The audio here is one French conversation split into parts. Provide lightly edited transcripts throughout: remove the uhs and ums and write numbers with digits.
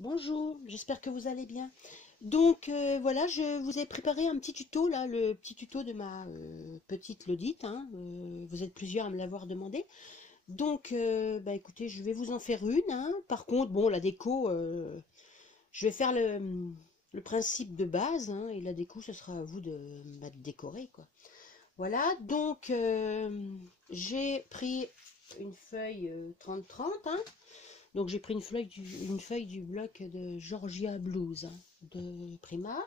Bonjour, j'espère que vous allez bien. Donc voilà, je vous ai préparé un petit tuto là, le petit tuto de ma petite Laudite, hein. Vous êtes plusieurs à me l'avoir demandé. Donc bah écoutez, je vais vous en faire une, hein. Par contre, bon, la déco, je vais faire le principe de base, hein, et la déco, ce sera à vous de décorer, quoi. Voilà, donc j'ai pris une feuille 30-30, hein. Donc j'ai pris une feuille du bloc de Georgia Blues, hein, de Prima.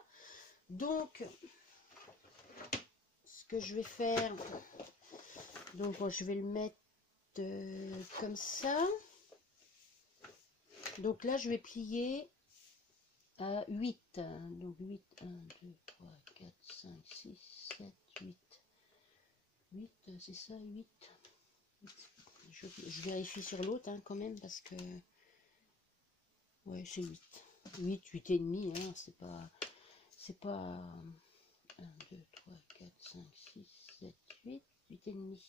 Donc ce que je vais faire, donc moi, je vais le mettre comme ça. Donc là je vais plier à 8. Donc 8, 1, 2, 3, 4, 5, 6, 7, 8. 8, c'est ça, 8. Je vérifie sur l'autre, hein, quand même, parce que ouais, c'est 8. 8 et demi, hein, c'est pas 1, 2, 3, 4, 5, 6, 7, 8, 8 et demi.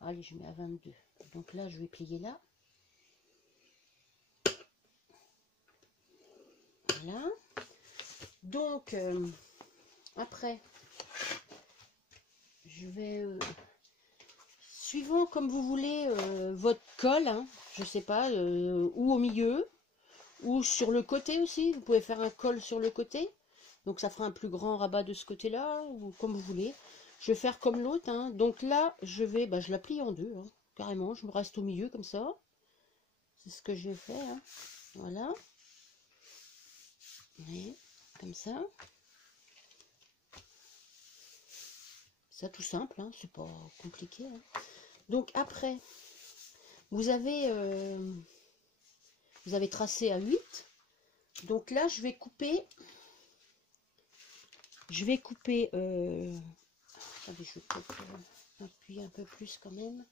Allez, je mets à 22. Donc là, je vais plier là. Voilà. Donc, après, je vais, suivant comme vous voulez votre colle, hein, je sais pas, ou au milieu, ou sur le côté aussi. Vous pouvez faire un col sur le côté. Donc ça fera un plus grand rabat de ce côté-là, ou comme vous voulez. Je vais faire comme l'autre, hein. Donc là, je vais, bah, je la plie en deux, hein, carrément. Je me reste au milieu comme ça. C'est ce que j'ai fait, hein. Voilà. Et comme ça. Ça tout simple, hein, c'est pas compliqué, hein. Donc après, vous avez tracé à 8. Donc là, je vais couper. Attendez, je vais peut-être appuyer un peu plus quand même.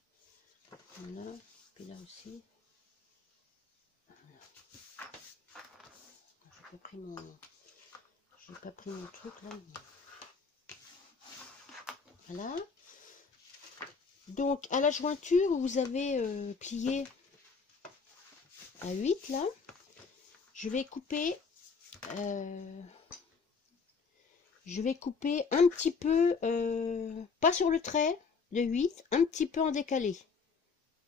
Voilà. Puis là aussi. J'ai pas pris mon truc là. Voilà. Donc à la jointure où vous avez plié à 8 là, je vais couper un petit peu, pas sur le trait de 8, un petit peu en décalé,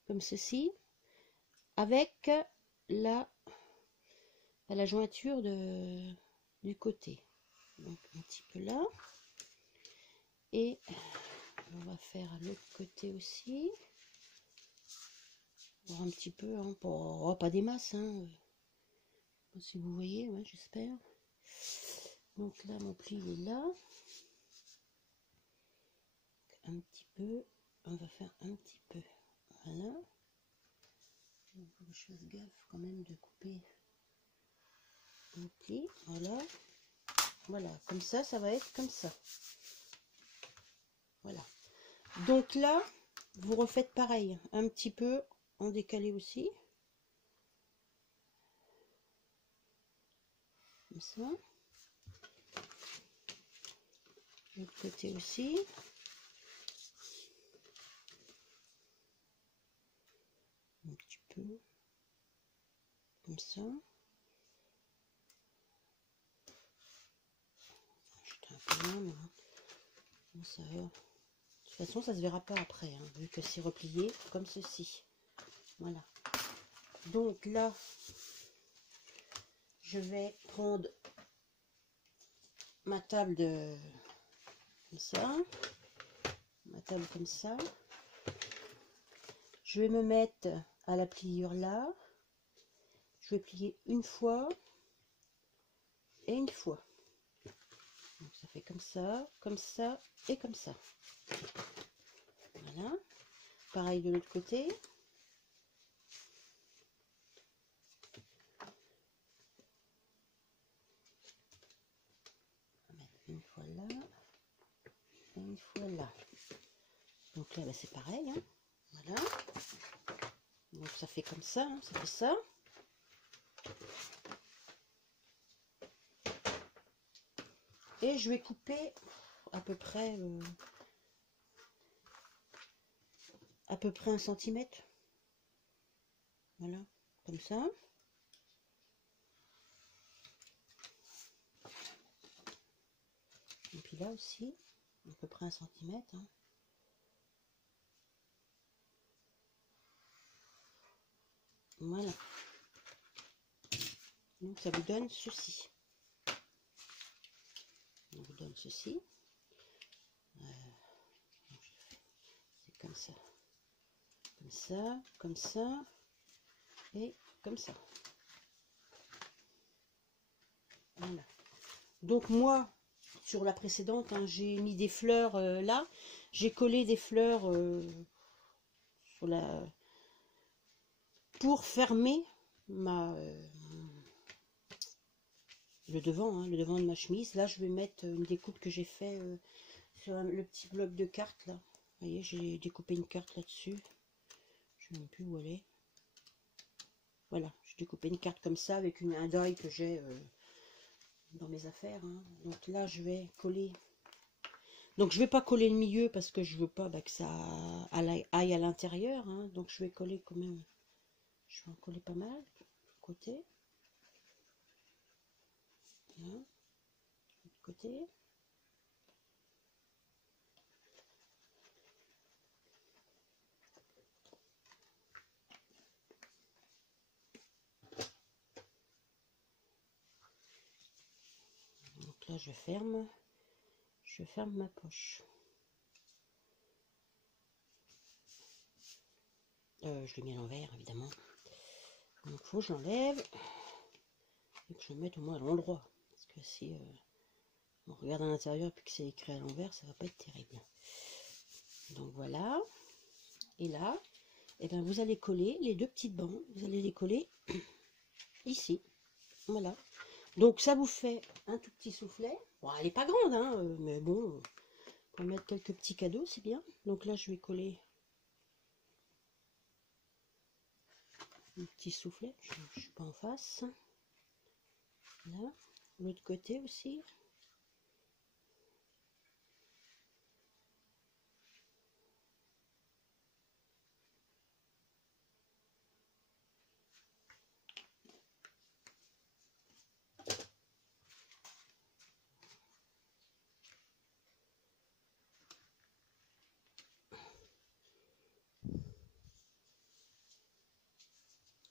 comme ceci, avec la jointure du côté. Donc un petit peu là. Et on va faire à l'autre côté aussi. Voir un petit peu, hein, pour, pas des masses, hein. Si vous voyez, ouais, j'espère. Donc là, mon pli est là. Un petit peu, on va faire un petit peu. Voilà. Il faut que je fasse gaffe quand même de couper le pli. Voilà. Voilà, comme ça va être comme ça. Voilà. Donc là, vous refaites pareil, un petit peu en décalé aussi. Comme ça. De l'autre côté aussi. Un petit peu. Comme ça. J'étais un peu loin, mais bon, ça va. De toute façon, ça se verra pas après, hein, vu que c'est replié comme ceci. Voilà. Donc là, je vais prendre ma table comme ça, ma table comme ça. Je vais me mettre à la pliure là. Je vais plier une fois et une fois. Donc ça fait comme ça et comme ça. Voilà. Pareil de l'autre côté. On va mettre une fois là et une fois là. Donc là, bah, c'est pareil, hein. Voilà. Donc ça fait comme ça, hein. Ça fait ça. Et je vais couper à peu près 1 centimètre. Voilà, comme ça. là aussi, à peu près 1 centimètre. Hein. Voilà. Donc ça vous donne ceci. On vous donne ceci. C'est comme ça. Comme ça, comme ça, et comme ça. Voilà. Donc moi, sur la précédente, hein, j'ai mis des fleurs là. J'ai collé des fleurs sur la... pour fermer ma... le devant, hein, le devant de ma chemise. Là, je vais mettre une découpe que j'ai fait sur le petit bloc de cartes là. Vous voyez, j'ai découpé une carte là-dessus. Je ne sais même plus où elle est. Voilà, j'ai découpé une carte comme ça avec un die que j'ai dans mes affaires. Hein. Donc là, je vais coller. Donc je vais pas coller le milieu parce que je veux pas que ça aille à l'intérieur. Hein. Donc je vais coller quand même. Je vais en coller pas mal. Côté. Voilà. Côté. Donc là, je ferme ma poche. Je l'ai mis à l'envers, évidemment. Donc, il faut que je l'enlève et que je le mette au moins à l'endroit. Parce que si on regarde à l'intérieur et que c'est écrit à l'envers, ça va pas être terrible. Donc, voilà. Et là, eh ben, vous allez coller les deux petites bandes. Vous allez les coller ici. Voilà. Donc, ça vous fait un tout petit soufflet. Bon, elle n'est pas grande, hein, mais bon, pour mettre quelques petits cadeaux, c'est bien. Donc là, je vais coller un petit soufflet. Je ne suis pas en face. Là, l'autre côté aussi.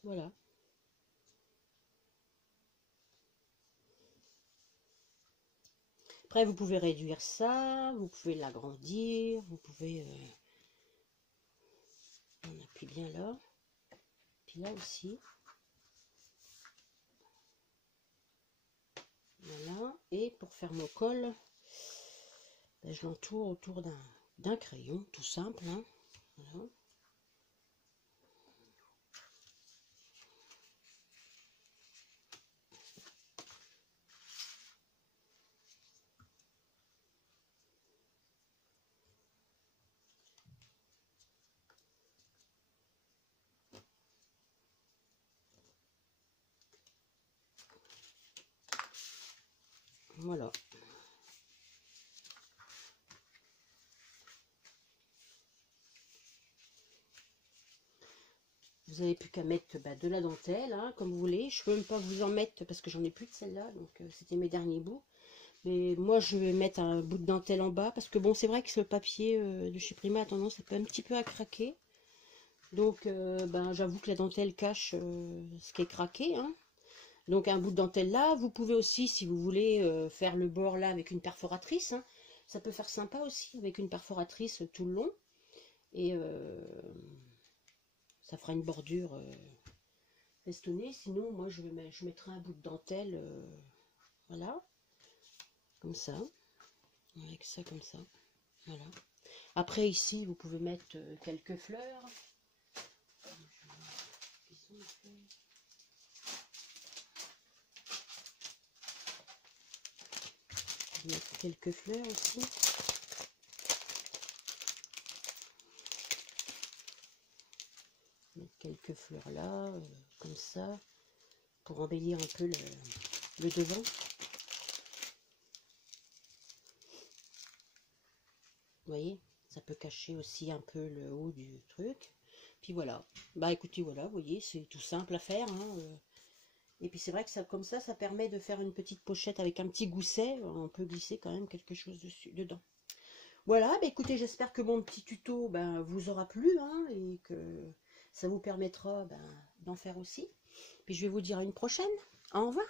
Voilà. Après, vous pouvez réduire ça, vous pouvez l'agrandir, vous pouvez... on appuie bien là. Puis là aussi. Voilà. Et pour faire mon col, ben, je l'entoure autour d'un crayon, tout simple. Hein. Voilà. Voilà. Vous n'avez plus qu'à mettre de la dentelle, hein, comme vous voulez. Je ne peux même pas vous en mettre parce que j'en ai plus de celle-là. Donc c'était mes derniers bouts. Mais moi je vais mettre un bout de dentelle en bas. Parce que bon, c'est vrai que ce papier de chez Prima a tendance un petit peu à craquer. Donc ben, j'avoue que la dentelle cache ce qui est craqué. Hein. Donc un bout de dentelle là. Vous pouvez aussi, si vous voulez, faire le bord là avec une perforatrice. Hein. Ça peut faire sympa aussi avec une perforatrice tout le long. Et ça fera une bordure festonnée. Sinon, moi, je mettrai un bout de dentelle, voilà, comme ça, avec ça comme ça. Voilà. Après, ici, vous pouvez mettre quelques fleurs. Mettre quelques fleurs aussi. Mettre quelques fleurs là, comme ça, pour embellir un peu le devant. Vous voyez, ça peut cacher aussi un peu le haut du truc. Puis voilà. Bah écoutez, voilà, vous voyez, c'est tout simple à faire. Hein. Et puis c'est vrai que ça, comme ça permet de faire une petite pochette avec un petit gousset. On peut glisser quand même quelque chose dessus, dedans. Voilà, bah écoutez, j'espère que mon petit tuto vous aura plu, hein, et que ça vous permettra d'en faire aussi. Puis je vais vous dire à une prochaine. Au revoir.